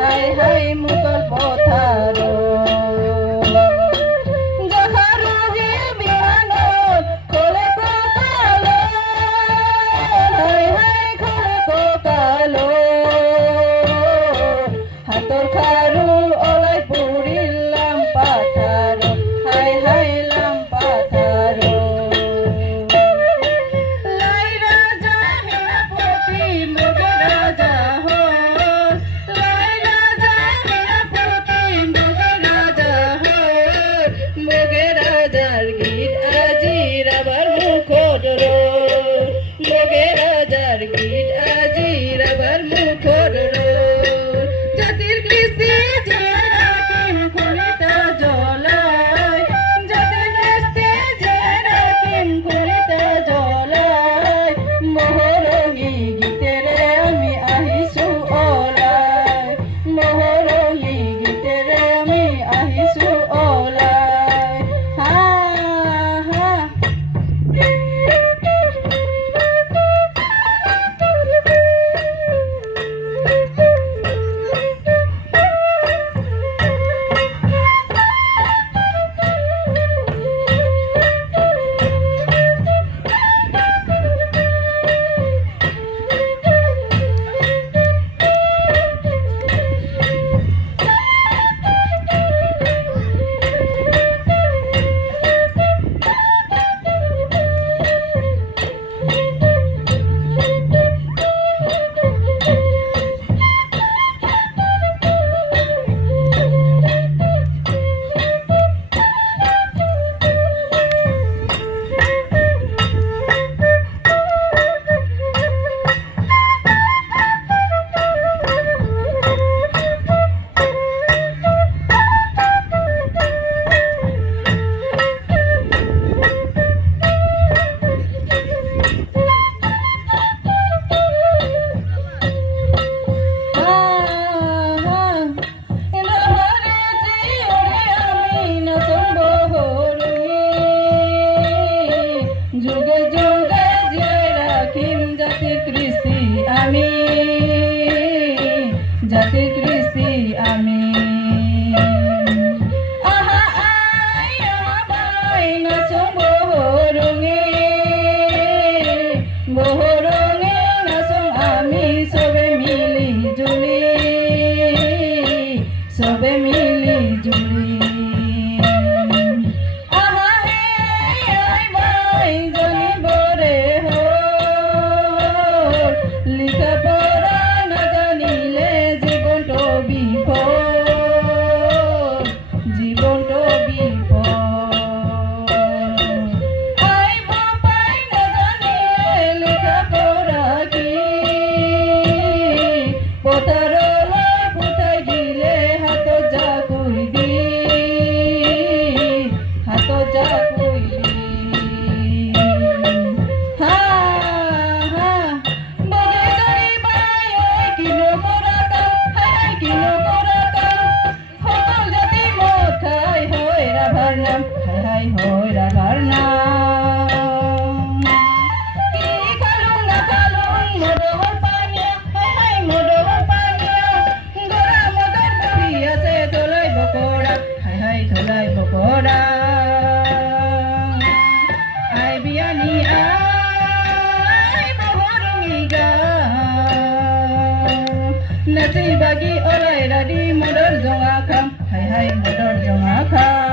high high মুকল পথারো জাহারুহি বিমানত খোলে কোকালো high high খোলে কোকালো হাতর খারু ওলাই পুরিলাম পাথারো হাই হাই লাম পাথারো লাই রাজা হেরাপতি মোগে রাজা হল লাই রাজা হেরাপতি মোগে রাজা হল মোগে রাজার গীত আজির আবার মুখর মোগে রাজার গীত আজির আবার মুখর জাতির কৃষ্টি যে রাখিম খুলিতা জলায় জাতির কৃষ্টি যে রাখিম খুলিতা জলায় মোহরঙি গীতেরে আমি আহিছো ওলাই মোহরঙি গীতেরে আমি আহিছো ওলাই হা হা যুগে যুগে যে রাখিম জাতির কৃষ্টি আমি জাতির কৃষ্টি আমি আহা আই আবাই নাচো বহরঙে বহরঙে নাচো আমি সবে মিলি জুলি সবে মিলি জুলি হাই হই রাধার নাম কি খালুং না খালুং মদহর পানিয়া হাই মদহর পানিয়া গোরা মদর বহি আছে ধলাই বকরা হাই ধলাই বকরা আই বিয়ানি আই বহরঙি গা নাচি বাগি ওলাই রাডি মদর জঙা খাম হাই মদর জঙা খাম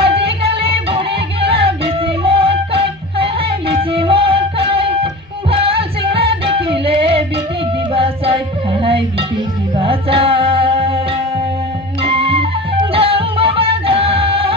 আজিকালি বুঢ়ী গিলা বেছি মদ খাই হাই বেছি মদ খাই ভাল চিঙৰা দেখিলে বিকি দিবা চাই হাই বিকি দিবা চাই যাং বাবা যাং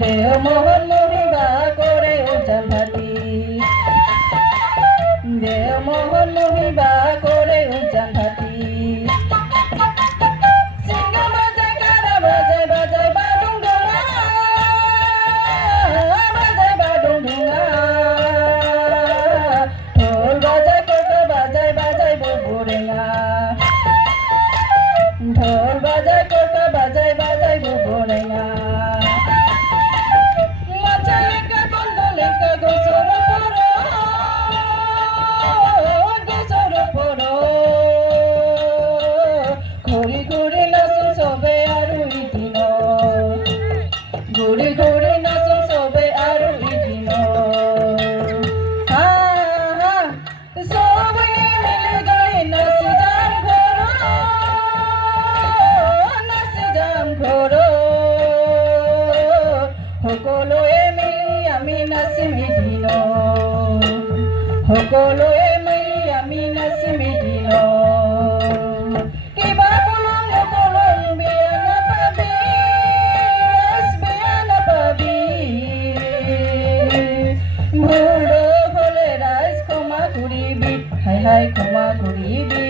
দেও মোহন মহিবা করে উজান ভাটি দেও মোহন মহিবা করে উজান ভাটি সিঙ্গা বাজায় কারা বাজায় বাজায় বাদুং ডোলা বাজায় বাদুং ডোলা ঢোল বাজায় কোটা বাজায় বাজায় বুবুরেঙ্গা ঢোল বাজায় কোটা বাজায় বাজায় বুবুরেঙ্গা ঘুরি ঘুরি নাচুন সবে আৰু ইদিন ঘুরি ঘুরি নাচুন সবে আৰু ইদিন সবে মিলি গাই নাচি যাম ঘৰ সকলোৱে মিলি আমি নাচিম এদিন সকলোৱে মিলি আমি নাচিম এদিন কিবা কলম নকলম বেয়া নাপাবি বেয়া নাপাবি ভুল হলে ৰাইজ ক্ষমা কৰিবি হাই হাই ক্ষমা কৰিবি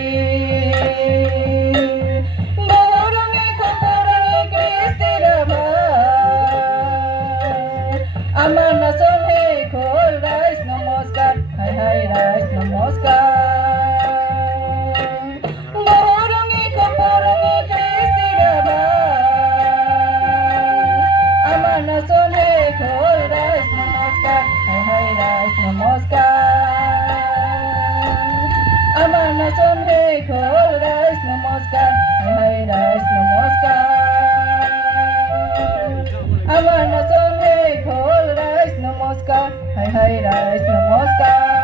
আমার নাচন হে খোল রাইস নমস্কার হাই হাই রাইস নমস্কার বহুরঙি কপরঙি কৃষ্টিরাবা আমার নাচন হে খোল রাইস নমস্কার হাই হাই রাইস নমস্কার আমার নাচন হে খোল রাইস নমস্কার হাই হাই রাইস নমস্কার আমার নাচন হে খোল রাইস নমস্কার হাই হাই রাইস নমস্কার